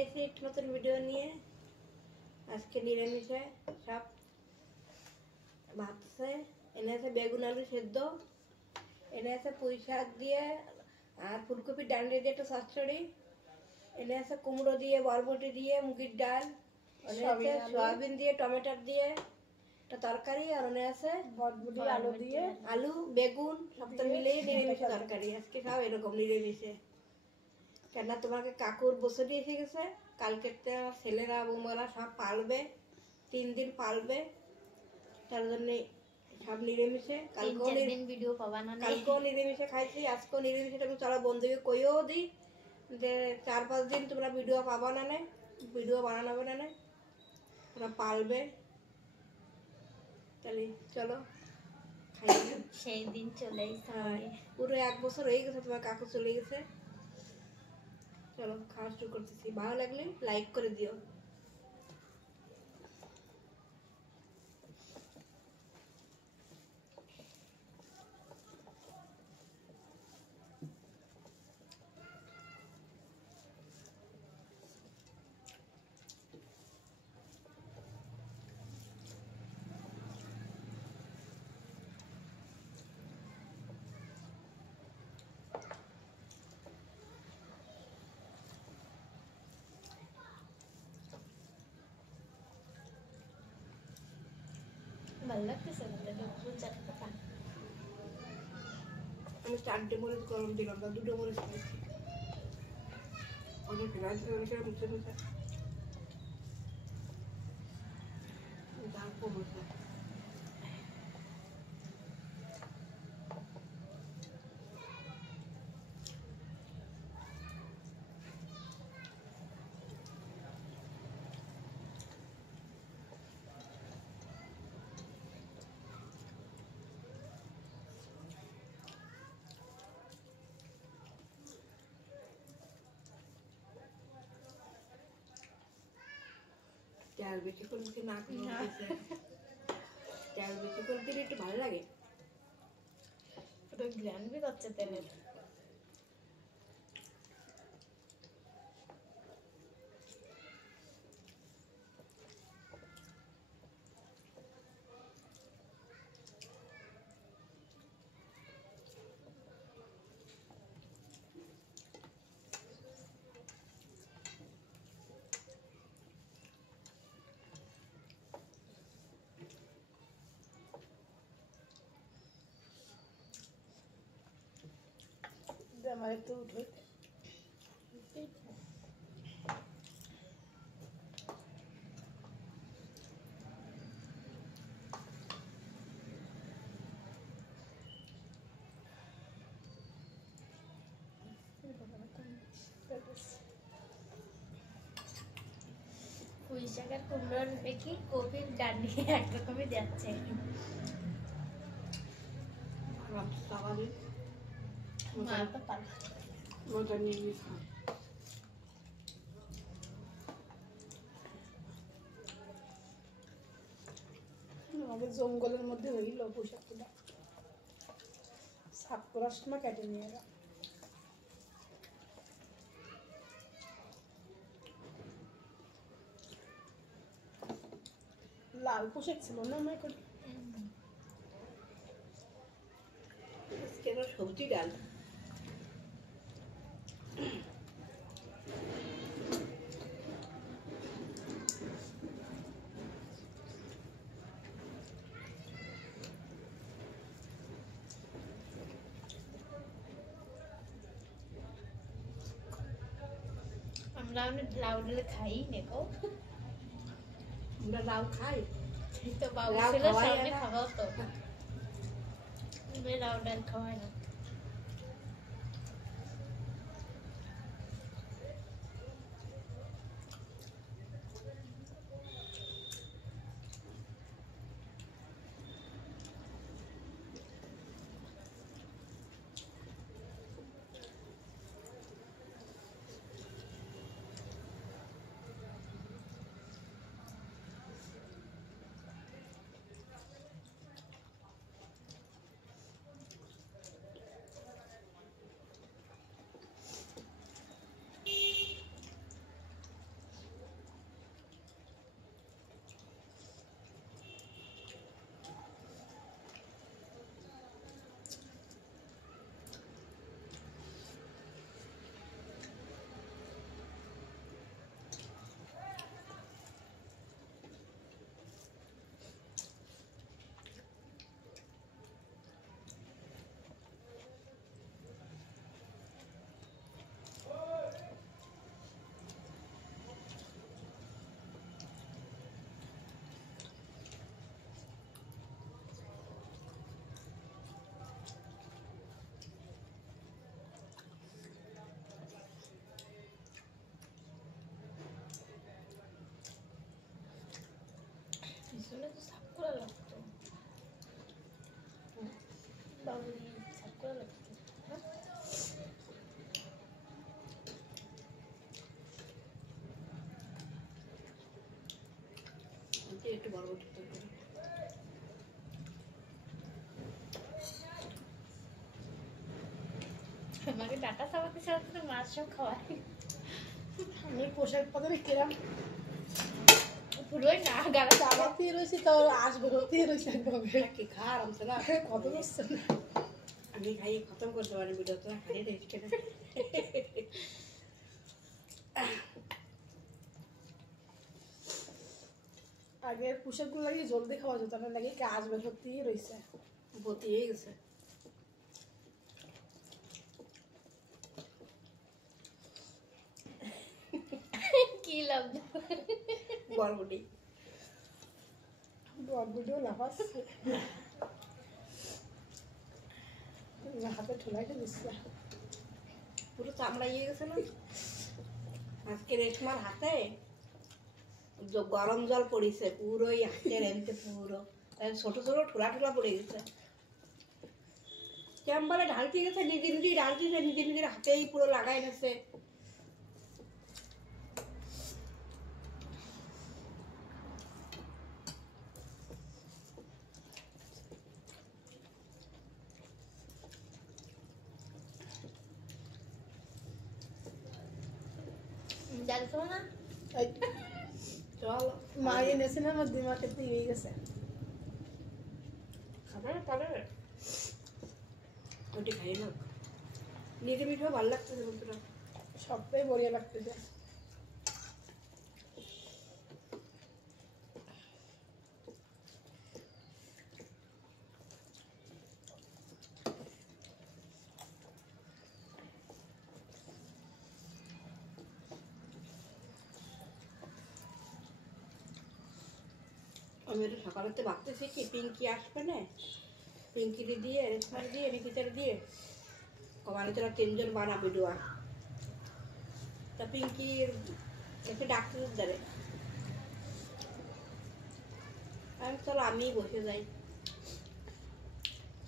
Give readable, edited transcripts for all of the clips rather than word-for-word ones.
এসেছি একটু নতুন ভিডিও নিয়ে। আজকে নিরামিষে সব ভাবছে, এনে আছে বেগুন আলু সেদ্ধ, এনে আছে পুঁই শাক দিয়ে আর ফুলকপি ডান্ডি দিয়ে একটা চচ্চড়ি, এনে আছে কুমড়ো দিয়ে বরবটি দিয়ে মুগের ডাল, এনে আছে সয়াবিন দিয়ে টমেটো দিয়ে একটা তরকারি, আর এনে আছে বটবটি আলু দিয়ে আলু বেগুন সবটা মিলেই নিরামিষে তরকারি। আজকে সব এরকম নিরামিষে। কেন তোমাকে কাকুর বছরই এসে গেছে, কালকে আমার ছেলেরা বৌমারা সব পালবে, 3 দিন পালবে, তার জন্য সব নিরামিষে। কালকেও নিরামিষে খাইছি, আজকেও নিরামিষে। আমি চলো বন্ধুকে কইও দিই যে 4-5 দিন তোমরা ভিডিও পাবা না, ভিডিও বানানো হবে না, ওরা পালবে। তাহলে চলো খাই। সেই দিন চলেই পুরো 1 বছর হয়ে গেছে তোমার কাকু চলে গেছে। চলো খাওয়া শুরু করতেছি। ভালো লাগলে লাইক করে দিও। ভালো লাগতেছে আমি 4টে মরিচ গরম দিলাম, 2টো মরিচ খাইছি। অনেক রাত মুছে মুছে দাম কমেছে। তেল বেশি করে দিতে না করতে, তেল বেশি করে দিলে একটু ভালো লাগে। পুরো গ্র্যান্ড বি করছে তেলের। আমার একটু উঠে পুঁই শাক আর কুমড়োর দেখি কপির ডান্ডি একরকমই যাচ্ছে। মজা নিয়ে খাও। আমাদের জঙ্গলের মধ্যে হইল পোশাকগুলো সাফ করার সময় কেটে নিয়ে এলাম। লাল পোশাক ছিল না আমার সবজি ডাল আমরা লাউ ডাল খাই নেকো, আমরা লাউ খাই তো বাবু লাউ ছিল খাওয়াই সামনে না। খাওয়াও তো লাউ ডাল খাওয়াই না। বরবটির তরকারি। আমাকে ডাটা চাপাতে চাপাতে মাছ সব খাওয়াই। আমি পোশাক পাতারে কিরাম পুরোই না গালা চাপা। চালাতে রয়েছে তো আসবে রতে রয়েছে একদম কি খা আরামসে না, কত বসছে না। আমি খাই খতম করতে পারি ভিডিওতে, খালি রেস্ট করে। আগে পোশাকগুলো লাগিয়ে জলদি খাওয়া যেত না, লাগে কি আসবে সত্যি রয়েছে। বতিয়ে গেছে। কি লাভ বরবটি বরবটিও লাফাস হাতে ঠোলাইতে দিচ্ছে। পুরো চামড়া ইয়ে গেছে না আজকে রেশমার হাতে। গরম জল পড়িছে পুরোই হাতের এমতে পুরো, ছোট ছোট ঠোলা ঠোলা পড়ে গেছে। কেমন বলে ঢালতে গেছে, নিজে নিজেই ঢালতেছে, নিজে নিজের হাতেই পুরো লাগাই গেছে। জানতো না এই চল মা এনেছে না, আমার দিমাগে তো হয়ে গেছে। খাবার পারে ওটি খাই না, নিজে মিঠেও ভালো লাগতেছে বন্ধুরা। সবটাই বড়িয়া লাগতেছে। আমি একটু সকালেতে ভাবতেছি কি পিঙ্কি আসবে না, পিঙ্কিরে দিয়ে রেশমারে দিয়ে নিকিতারে দিয়ে কমানে তোরা তিনজন বানাবি ডোয়া। তা পিঙ্কির এসে ডাক্তারের দ্বারে আমি চলো আমিই বসে যাই।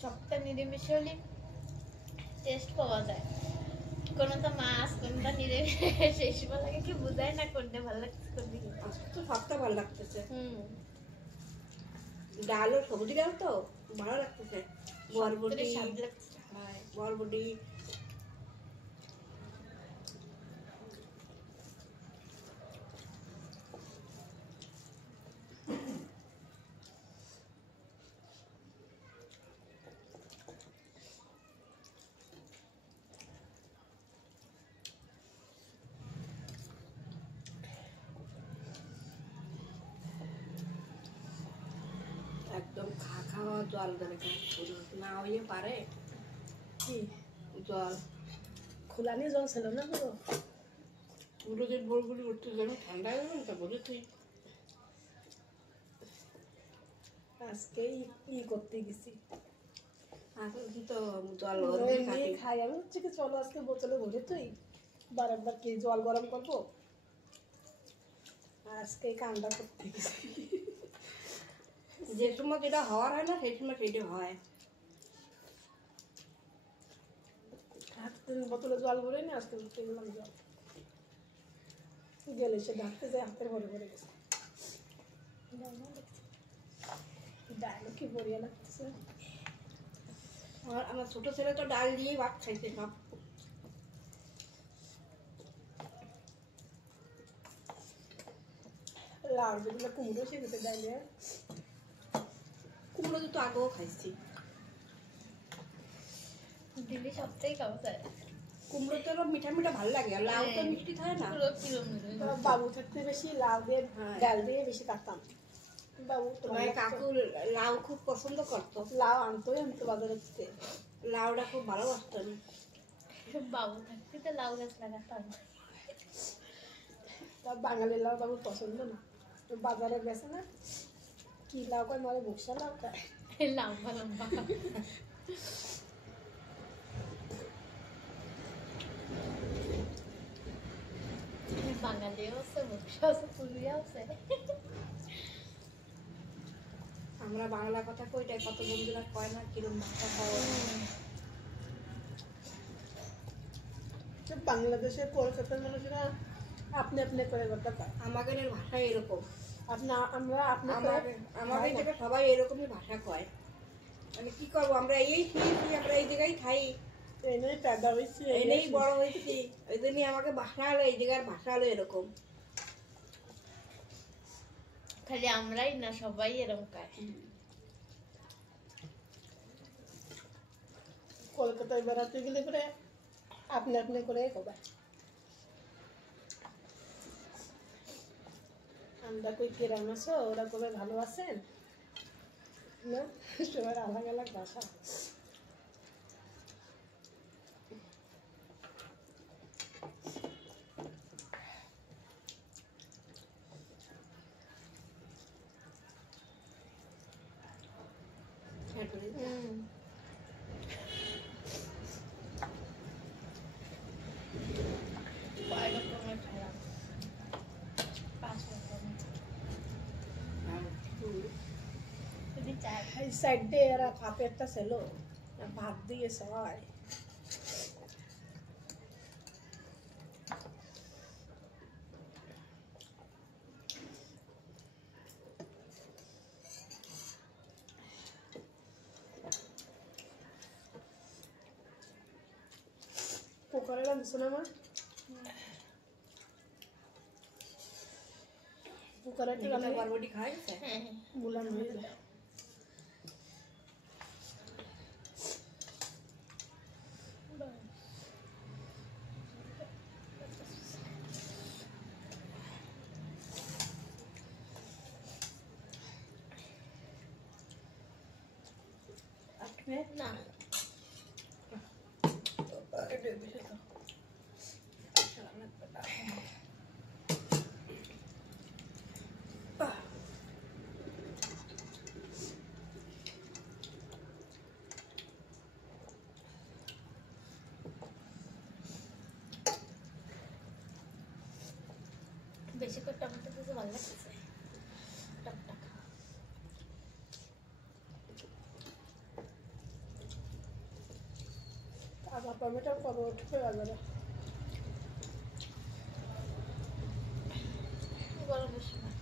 সবটা নিরামিষে হলে টেস্ট পাওয়া যায়। কোনটা মাছ কোনটা নিরামিষ সেই সময় লাগে কি বোঝায় না কোনটা ভালো লাগছে কোনটা কি। আজকে তো সবটা ভালো লাগতেছে, হুম ডাল ও সবজি ডাল তো ভালো লাগতেছে। বরবটি, সবটাই স্বাদ লাগছে। হ্যাঁ বরবটি একদম খাওয়া জল দরকার, না হইয়ে পারে কি জল খোলানি জল ছিল না পুরো। পুরো যে ভোরগুলি উঠতে যাবে ঠান্ডা হয়ে যাবে, তা বলে তুই আজকে ই করতে গেছি আসলে তো জল এমনি খাই। আমি হচ্ছে কি চলো আজকে বোতলে ভরে তুই বারবার কি জল গরম করবো, আজকে কান্ডা করতে গেছি। যে সময় যেটা হওয়ার হয় না সেই সময় সেটা হয়। হাতে বোতলে জল ভরে না, আজকে উঠতে গেলাম জল গেলে সে ডাকতে যায় হাতের ভরে ভরে গেছে। ডায়লগ কি বড়িয়া লাগতেছে। আর আমার ছোট ছেলে তো ডাল দিয়ে ভাত খাইছে সব। লাউ যেগুলো কুমড়ো সেগুলো ডাইলে কুমড়ো তো আগেও খাইছি। দিল্লি সবটাই খাওয়া যায়। কুমড়ো তো মিঠা মিঠা ভালো লাগে, আর লাউ তো মিষ্টি থাকে না। পুরো কিরম বাবু থাকতে বেশি লাউ দিয়ে হ্যাঁ। ডাল দিয়ে বেশি কাটতাম। বাবু তোমার কাকু লাউ খুব পছন্দ করতো, লাউ আনতোই আনতো বাজারে থেকে। লাউটা খুব ভালোবাসতো আমি। বাবু থাকতে তো লাউ গাছ লাগাতাম। তা বাঙালির লাউ বাবুর পছন্দ না, তো বাজারে গেছে না কি লাউ কয় মারে বসা লাউ খায়। লম্বা লম্বা বাঙালিও আছে, বক্সা আছে, পুরিয়া আছে। আমরা বাংলা কথা কইটাই কত বন্ধুরা কয় না কিরম ভাষা খাওয়া। বাংলাদেশের কলকাতার মানুষেরা আপনি আপনি করে কথা কয়। আমাদের ভাষা এরকম, আমরা আপনাকে আমাদের থেকে সবাই এরকমই ভাষা কয়। মানে কি করবো, আমরা এই শিখেছি, আমরা এই জায়গায় খাই, এনেই পেদা হয়েছি, এনেই বড় হয়েছি, ওই জন্যই আমাকে ভাষা হলো, এই জায়গার ভাষা হলো এরকম। খালি আমরাই না, সবাই এরকম খায়। কলকাতায় বেড়াতে গেলে করে আপনি আপনি করে কবে আমরা কই কিরাম আছো, ওরা কবে ভালো আছেন না, সবার আলাদা আলাদা ভাষা। কয় রকমের খারাপ, 5 রকমের। যদি চায় এই সাইড দিয়ে এরা ভাপেরটা ছিল, ভাত দিয়ে সবাই কুকারে রাঁধছো না মা? কুকারে একটু রান্না বরবটি খাওয়া গেছে? হ্যাঁ হ্যাঁ মুলান হয়ে যায়। না বেশি করে টমেটো দিতে ভালো লাগছে, টকটক। আবার টমেটো কবে উঠবে বাজারে? গরমের সময়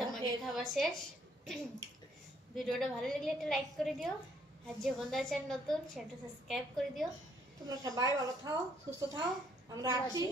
তোমাকে খাওয়া শেষ। ভিডিওটা ভালো লাগলে একটা লাইক করে দিও, আর যে বন্ধু আছেন নতুন সেটা সাবস্ক্রাইব করে দিও। তোমরা সবাই ভালো থাও, সুস্থ থাও, আমরা আসি।